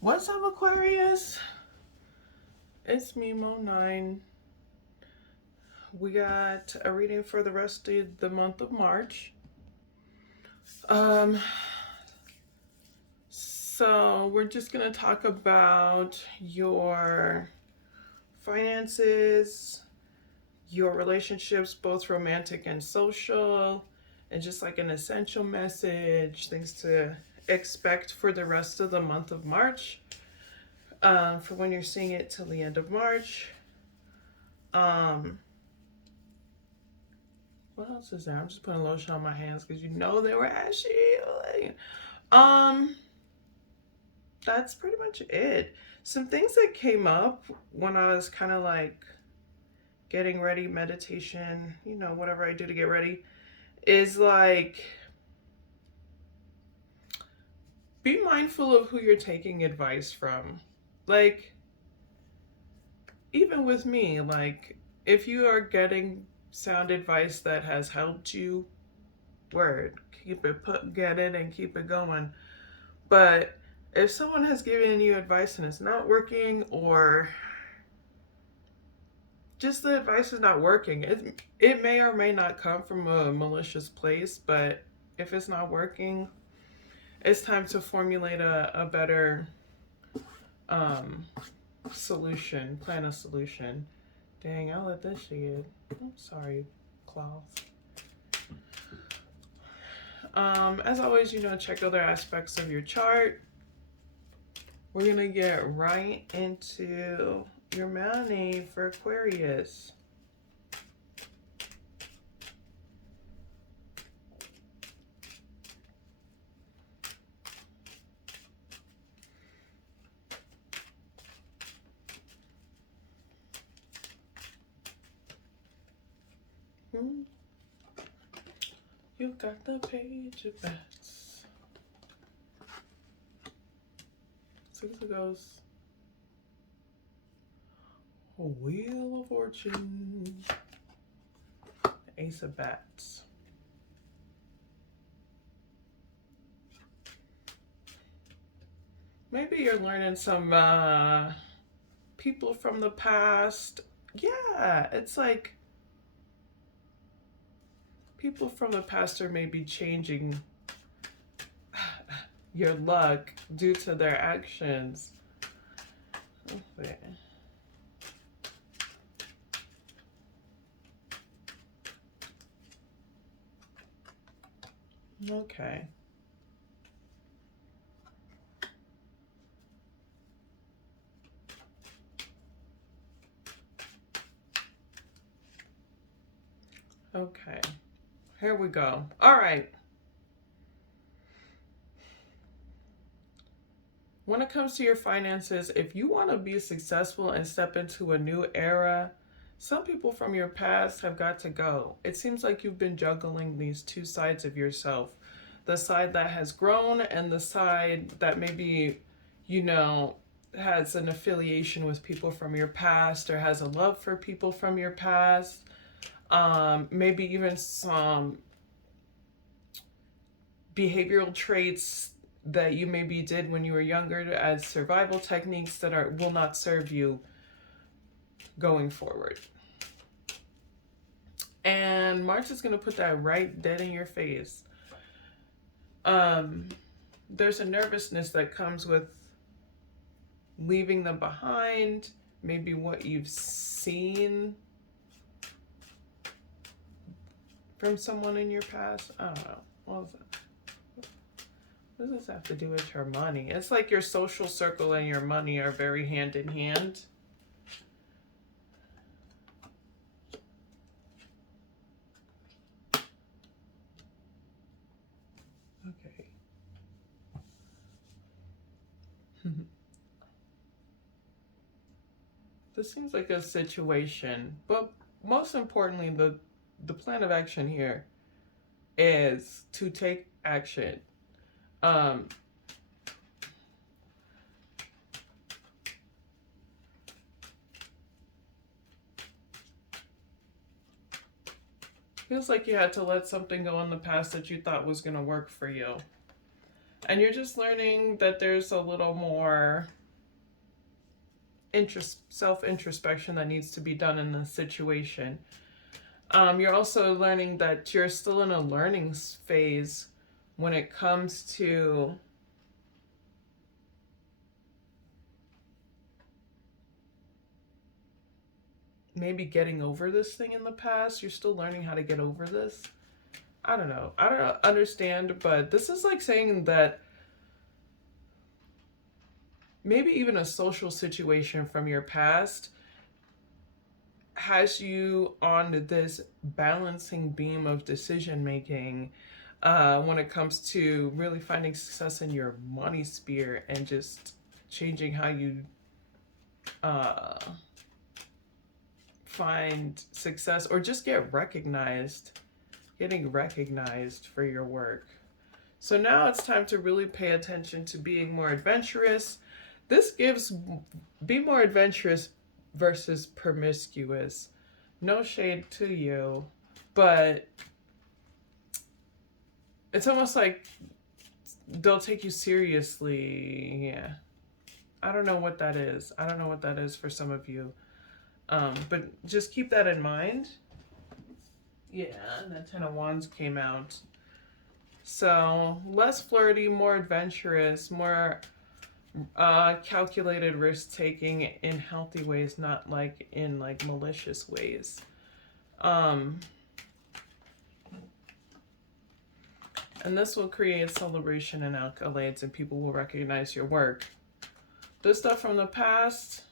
What's up, Aquarius? It's me, Mo9. We got a reading for the rest of the month of March. So we're just gonna talk about your finances, your relationships, both romantic and social, and just like an essential message, things to expect for the rest of the month of March. For when you're seeing it till the end of March. What else is there? I'm just putting lotion on my hands because you know they were ashy. That's pretty much it. Some things that came up when I was kind of like getting ready, meditation, whatever I do to get ready, is like be mindful of who you're taking advice from. Like, even with me, like, if you are getting sound advice that has helped you, word, get it and keep it going. But if someone has given you advice and it's not working, or just the advice is not working, it may or may not come from a malicious place, but if it's not working, it's time to formulate a better solution, plan a solution. Dang, I let this shit get. I'm sorry, cloth. As always, check other aspects of your chart. We're going to get right into your money for Aquarius. You got the page of bats. Six of Ghosts. Wheel of Fortune. Ace of Bats. Maybe you're learning some people from the past. Yeah, it's like people from the past are maybe changing your luck due to their actions. Okay. Okay. Okay. Here we go. All right. When it comes to your finances, if you want to be successful and step into a new era, some people from your past have got to go. It seems like you've been juggling these two sides of yourself. The side that has grown and the side that maybe, has an affiliation with people from your past or has a love for people from your past. Maybe even some behavioral traits that you maybe did when you were younger as survival techniques that will not serve you going forward. And March is going to put that right dead in your face. There's a nervousness that comes with leaving them behind, maybe what you've seen from someone in your past. I don't know. What was that? What does this have to do with your money? It's like your social circle and your money are very hand in hand. Okay. This seems like a situation, but most importantly, the plan of action here is to take action. Feels like you had to let something go in the past that you thought was going to work for you. And you're just learning that there's a little more self-introspection that needs to be done in the situation. You're also learning that you're still in a learning phase when it comes to maybe getting over this thing in the past. You're still learning how to get over this. I don't know. I don't understand, but this is like saying that maybe even a social situation from your past has you on this balancing beam of decision making when it comes to really finding success in your money sphere and just changing how you find success or just getting recognized for your work. So now it's time to really pay attention to being more adventurous. This gives be more adventurous versus promiscuous. No shade to you, but it's almost like they'll take you seriously. Yeah. I don't know what that is. I don't know what that is for some of you. But just keep that in mind. Yeah, and that Ten of Wands came out. So less flirty, more adventurous, more calculated risk taking in healthy ways, not like in like malicious ways. And this will create celebration and accolades, and people will recognize your work. This stuff from the past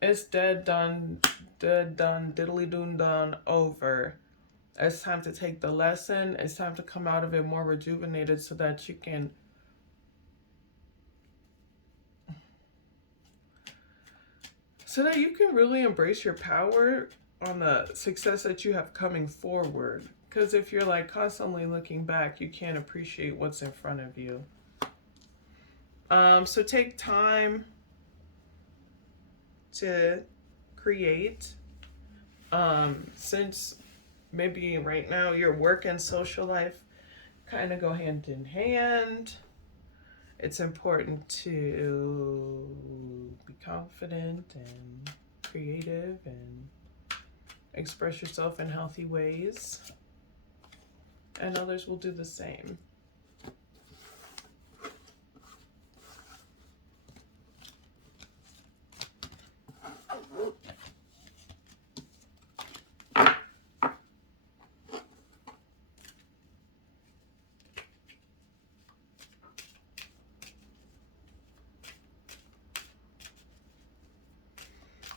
is dead, done, diddly doon done, over. It's time to take the lesson. It's time to come out of it more rejuvenated so that you can really embrace your power on the success that you have coming forward. Because if you're like constantly looking back, you can't appreciate what's in front of you. So take time to create. Since maybe right now your work and social life kind of go hand in hand, it's important to be confident and creative and express yourself in healthy ways, and others will do the same.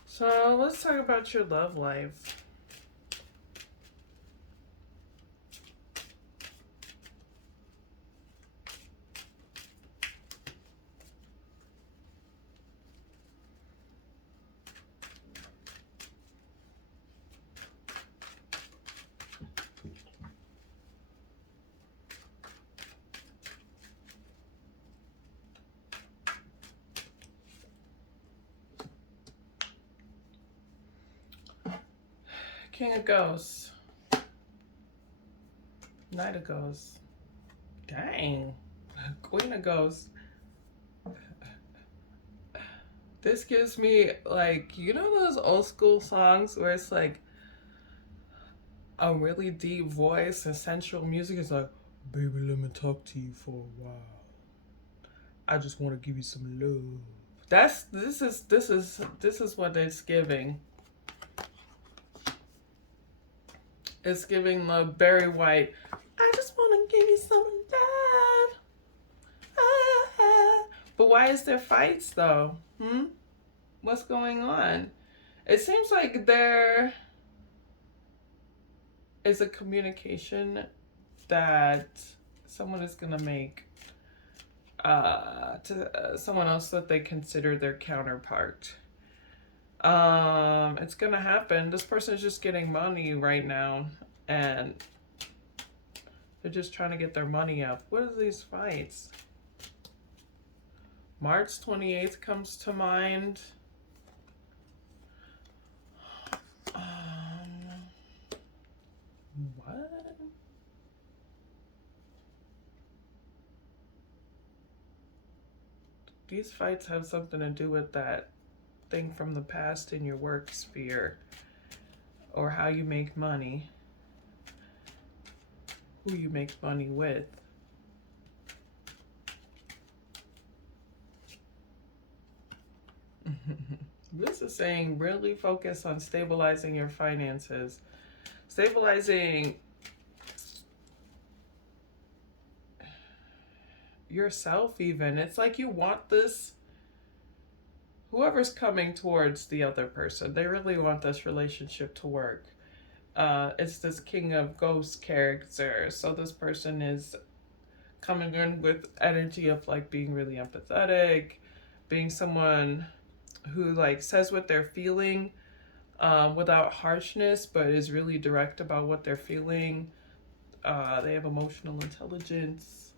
So let's talk about your love life. King of Ghosts. Knight of Ghosts. Dang. Queen of Ghosts. This gives me, like, you know those old school songs where it's like a really deep voice and sensual music is like, baby, let me talk to you for a while. I just want to give you some love. This is what it's giving. It's giving the Barry White, I just want to give you some love. But why is there fights though? What's going on? It seems like there is a communication that someone is going to make to someone else that they consider their counterpart. It's gonna happen. This person is just getting money right now, and they're just trying to get their money up. What are these fights? March 28th comes to mind. What? These fights have something to do with that thing from the past in your work sphere, or how you make money, who you make money with. This is saying really focus on stabilizing your finances, stabilizing yourself even. It's like you want this, whoever's coming towards the other person, they really want this relationship to work. It's this King of Ghosts character. So this person is coming in with energy of like being really empathetic, being someone who like says what they're feeling without harshness, but is really direct about what they're feeling. They have emotional intelligence.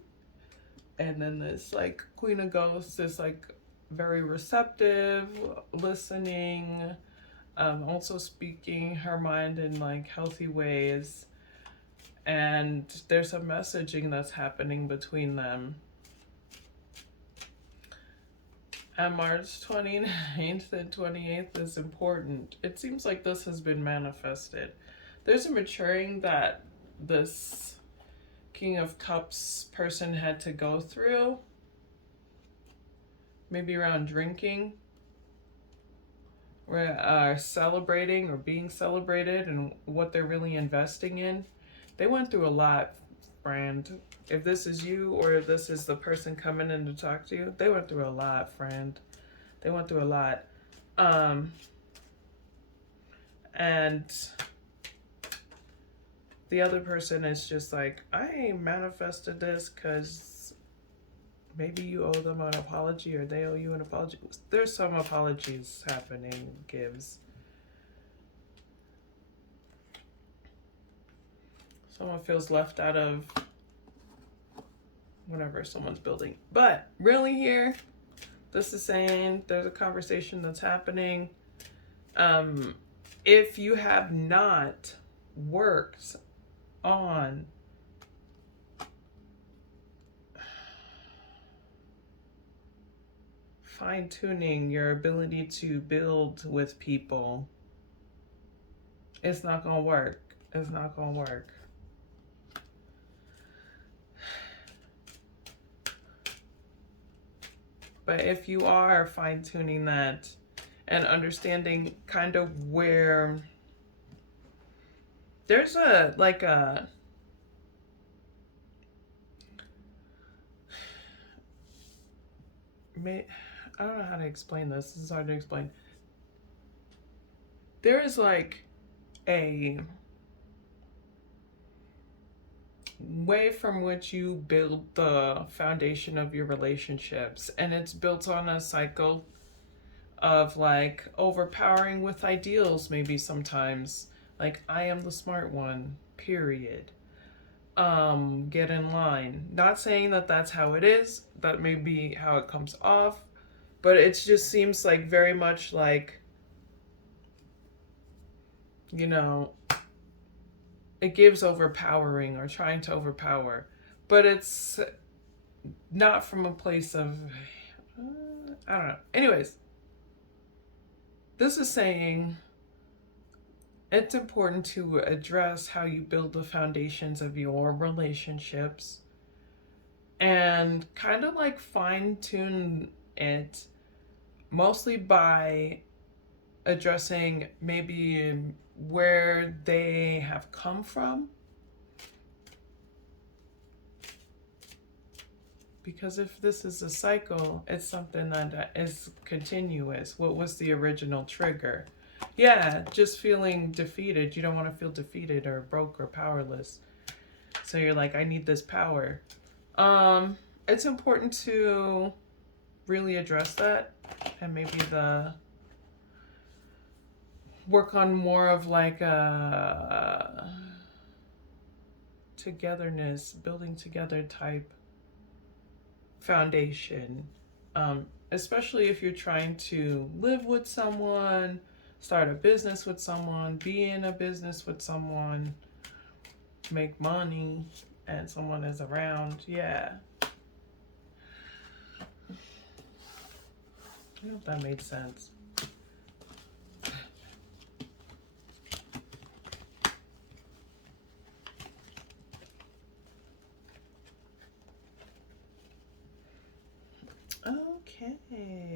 And then this like Queen of Ghosts is like very receptive, listening, also speaking her mind in like healthy ways. And there's a messaging that's happening between them. And March 29th and 28th is important. It seems like this has been manifested. There's a maturing that this King of Cups person had to go through. Maybe around drinking, or celebrating or being celebrated, and what they're really investing in. They went through a lot, friend. If this is you, or if this is the person coming in to talk to you, they went through a lot, friend. They went through a lot. And the other person is just like, I manifested this because maybe you owe them an apology, or they owe you an apology. There's some apologies happening, gives. Someone feels left out of whatever someone's building. But really here, this is saying there's a conversation that's happening. If you have not worked on fine-tuning your ability to build with people, it's not gonna work. It's not gonna work. But if you are fine-tuning that and understanding kind of where there's a like a I don't know how to explain this. This is hard to explain. There is like a way from which you build the foundation of your relationships, and it's built on a cycle of like overpowering with ideals, maybe sometimes like I am the smart one, period. Get in line. Not saying that that's how it is, that may be how it comes off, but it just seems like very much like, you know, it gives overpowering or trying to overpower, but it's not from a place of, I don't know. Anyways, this is saying it's important to address how you build the foundations of your relationships and kind of like fine tune it, mostly by addressing maybe where they have come from. Because if this is a cycle, it's something that is continuous. What was the original trigger? Yeah, just feeling defeated. You don't want to feel defeated or broke or powerless. So you're like, I need this power. It's important to really address that, and maybe work on more of like a togetherness, building together type foundation. Especially if you're trying to live with someone, start a business with someone, be in a business with someone, make money, and someone is around. Yeah. I hope that made sense. Okay.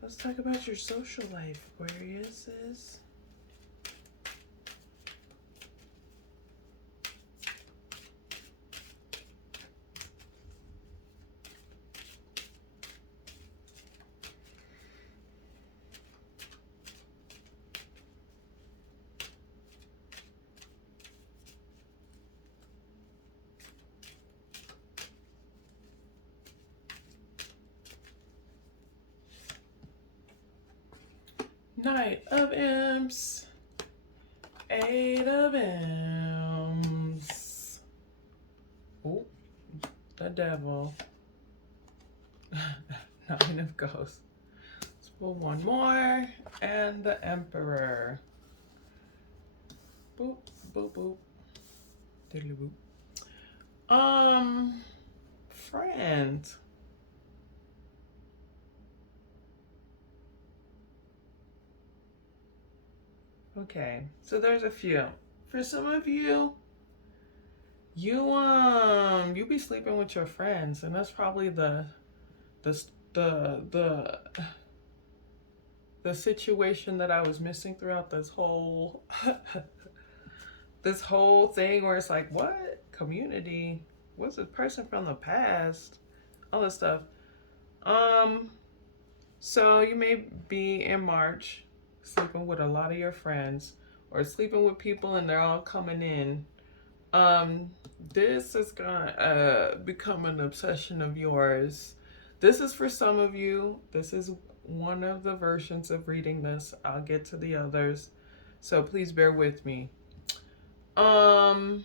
Let's talk about your social life, Aquarius. Knight of Imps, Eight of Imps. Oh, the Devil. Nine of Ghosts. Let's pull one more, and the Emperor. Boop, boop, boop. Diddly boop. Friend. Okay, so there's a few. For some of you, you be sleeping with your friends, and that's probably the situation that I was missing throughout this whole this whole thing, where it's like, what community? What's this person from the past? All this stuff. So you may be in March sleeping with a lot of your friends, or sleeping with people and they're all coming in. This is gonna become an obsession of yours. This is for some of you. This is one of the versions of reading this. I'll get to the others, so please bear with me. And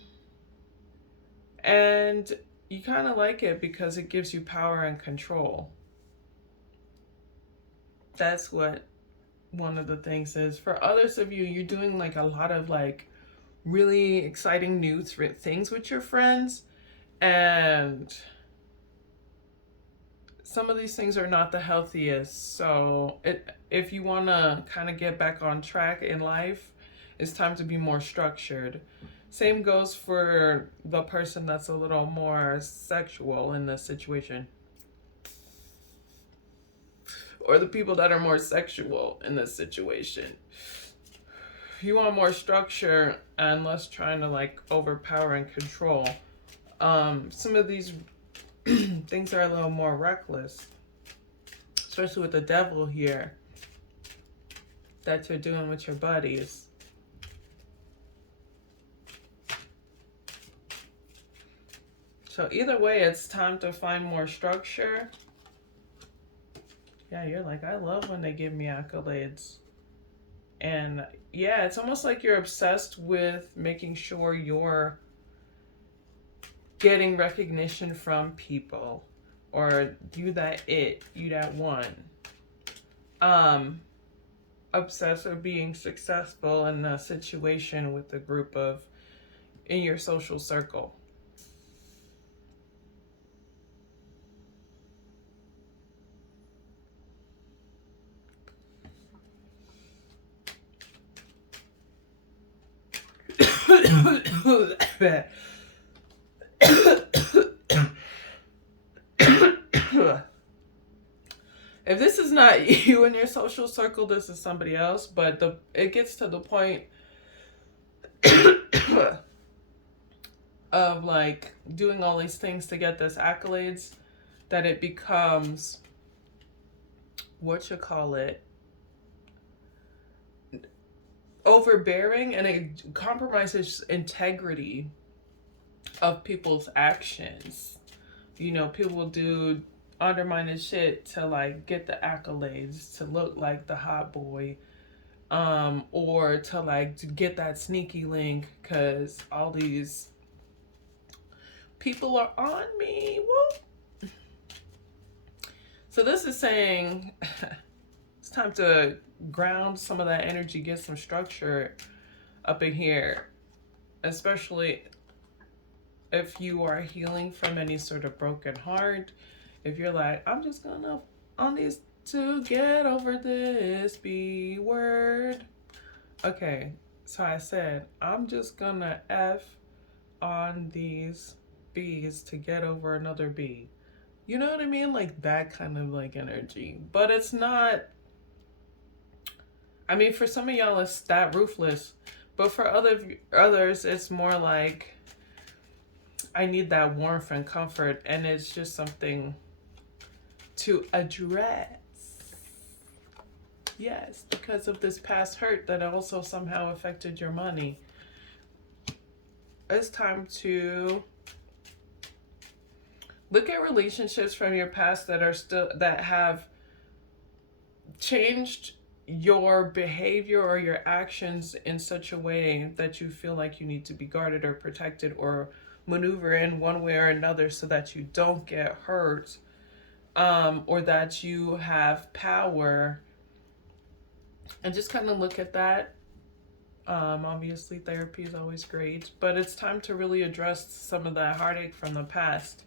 you kind of like it because it gives you power and control. That's what one of the things is. For others of you, you're doing like a lot of like really exciting new things with your friends, and some of these things are not the healthiest. So if you want to kind of get back on track in life, it's time to be more structured. Same goes for the person that's a little more sexual in this situation, or the people that are more sexual in this situation. You want more structure and less trying to like overpower and control. Some of these things are a little more reckless, especially with the Devil here, that you're doing with your buddies. So either way, it's time to find more structure. Yeah, you're like, I love when they give me accolades. And yeah, it's almost like you're obsessed with making sure you're getting recognition from people, or you that one. Obsessed with being successful in a situation with a group of, in your social circle. If this is not you in your social circle, this is somebody else. But it gets to the point of like doing all these things to get this accolades, that it becomes, overbearing, and it compromises integrity of people's actions. You know, people do undermining shit to like get the accolades, to look like the hot boy, or to like to get that sneaky link, because all these people are on me. Woo. So this is saying it's time to ground some of that energy, get some structure up in here, especially if you are healing from any sort of broken heart. If you're like, I'm just gonna on these to get over this B word. Okay, so I said, I'm just gonna F on these B's to get over another B. You know what I mean? Like that kind of like energy. But it's not, I mean, for some of y'all, it's that ruthless. But for others, it's more like, I need that warmth and comfort, and it's just something to address. Yes, because of this past hurt that also somehow affected your money. It's time to look at relationships from your past that have changed your behavior or your actions in such a way that you feel like you need to be guarded or protected or maneuver in one way or another so that you don't get hurt, or that you have power, and just kind of look at that. Obviously therapy is always great, but it's time to really address some of that heartache from the past.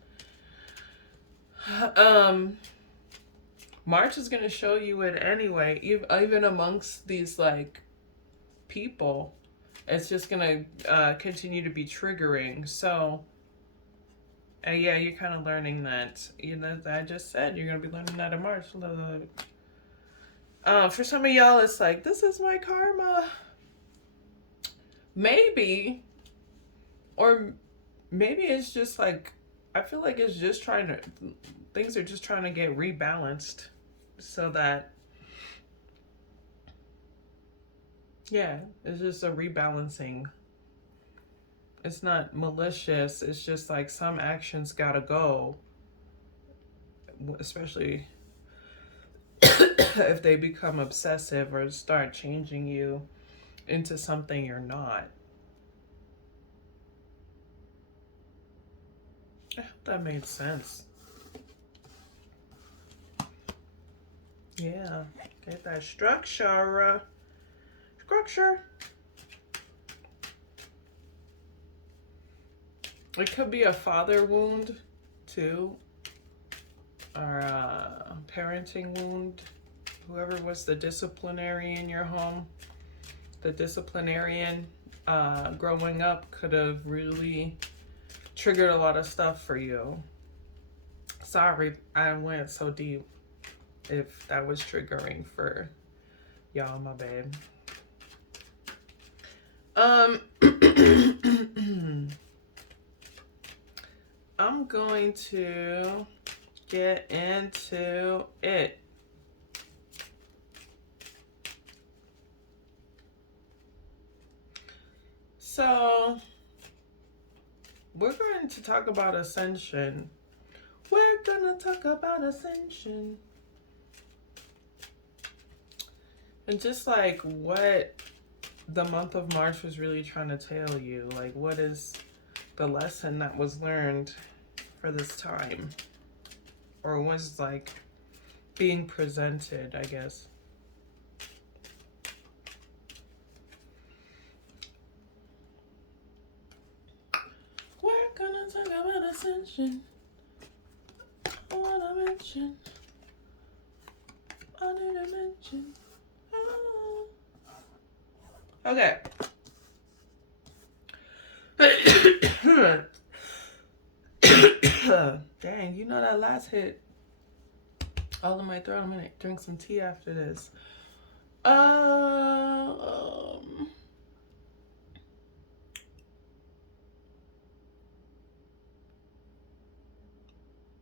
March is going to show you it anyway, even amongst these like people. It's just going to continue to be triggering. So yeah, you're kind of learning that. You know, I just said you're going to be learning that in March. For some of y'all, it's like, this is my karma. Maybe. Or maybe it's just like, I feel like it's just things are just trying to get rebalanced so that, yeah, it's just a rebalancing. It's not malicious. It's just like some actions gotta go, especially if they become obsessive or start changing you into something you're not. I hope that made sense. Yeah, get that structure. It could be a father wound too, or a parenting wound. Whoever was the disciplinary in your home, the disciplinarian growing up could have really triggered a lot of stuff for you. Sorry, I went so deep. If that was triggering for y'all, my bad. I'm going to get into it. So, we're going to talk about ascension. We're going to talk about ascension. And just like what the month of March was really trying to tell you. Like, what is the lesson that was learned for this time? Or was like being presented, I guess. We're gonna talk about ascension. I wanna mention. I need to mention. Oh. Okay. Dang, you know that last hit all in my throat. I'm gonna drink some tea after this.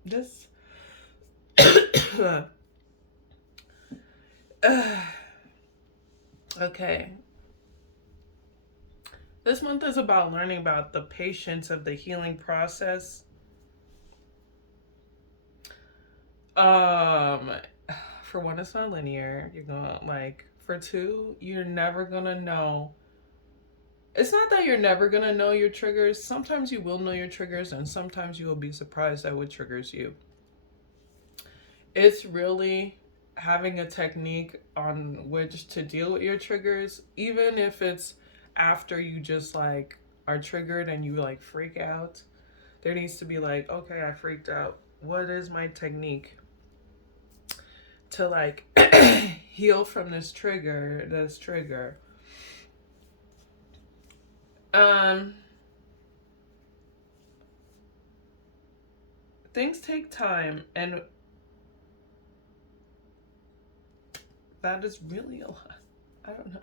This okay. This month is about learning about the patience of the healing process. For one, it's not linear. You're gonna like, for two, you're never gonna know. It's not that you're never gonna know your triggers. Sometimes you will know your triggers, and sometimes you will be surprised at what triggers you. It's really having a technique on which to deal with your triggers, even if it's after you just like are triggered and you like freak out. There needs to be like, okay, I freaked out. what is my technique to like heal from this trigger. Um, things take time, and that is really a lot. I don't know.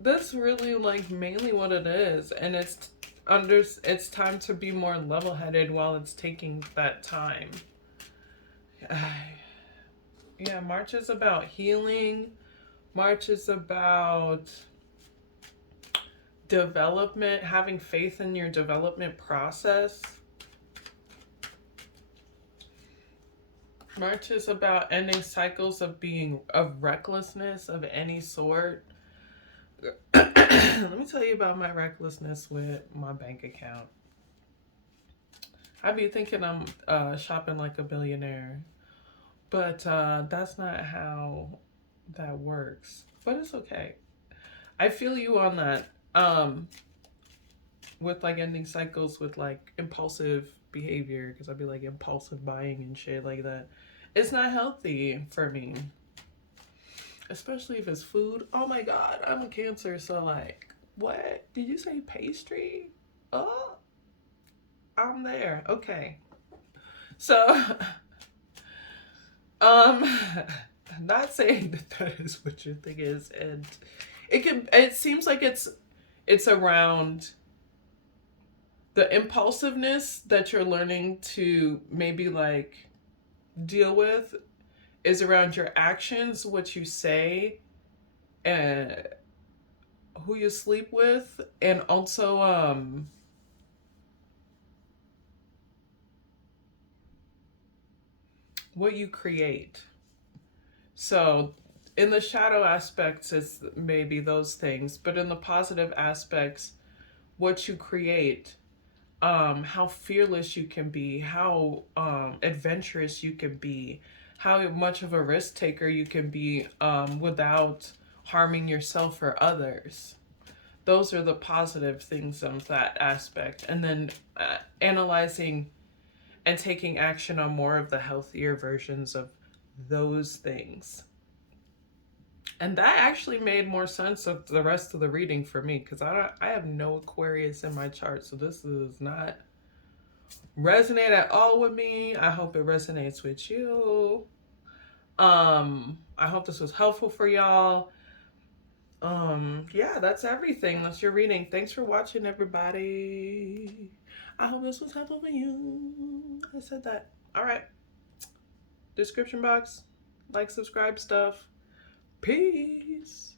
That's really like mainly what it is, and it's time to be more level-headed while it's taking that time. Yeah, March is about healing. March is about development, having faith in your development process. March is about ending cycles of recklessness of any sort. Let me tell you about my recklessness with my bank account. I be thinking I'm shopping like a billionaire, but that's not how that works. But it's okay. I feel you on that. With like ending cycles with like impulsive behavior, because I'd be like impulsive buying and shit like that. It's not healthy for me, especially if it's food. Oh my god, I'm a Cancer, so like, what did you say? Pastry? Oh, I'm there. Okay, so um, not saying that that is what your thing is, and it seems like it's around the impulsiveness that you're learning to maybe like deal with is around your actions, what you say, and who you sleep with, and also what you create. So in the shadow aspects it's maybe those things, but in the positive aspects, what you create, how fearless you can be, how adventurous you can be, how much of a risk taker you can be without harming yourself or others. Those are the positive things of that aspect. And then analyzing and taking action on more of the healthier versions of those things. And that actually made more sense of the rest of the reading for me, because I have no Aquarius in my chart, so this does not resonate at all with me. I hope it resonates with you. I hope this was helpful for y'all. Yeah, that's everything. That's your reading. Thanks for watching, everybody. I hope this was helpful for you. I said that. All right. Description box, like, subscribe stuff. Peace.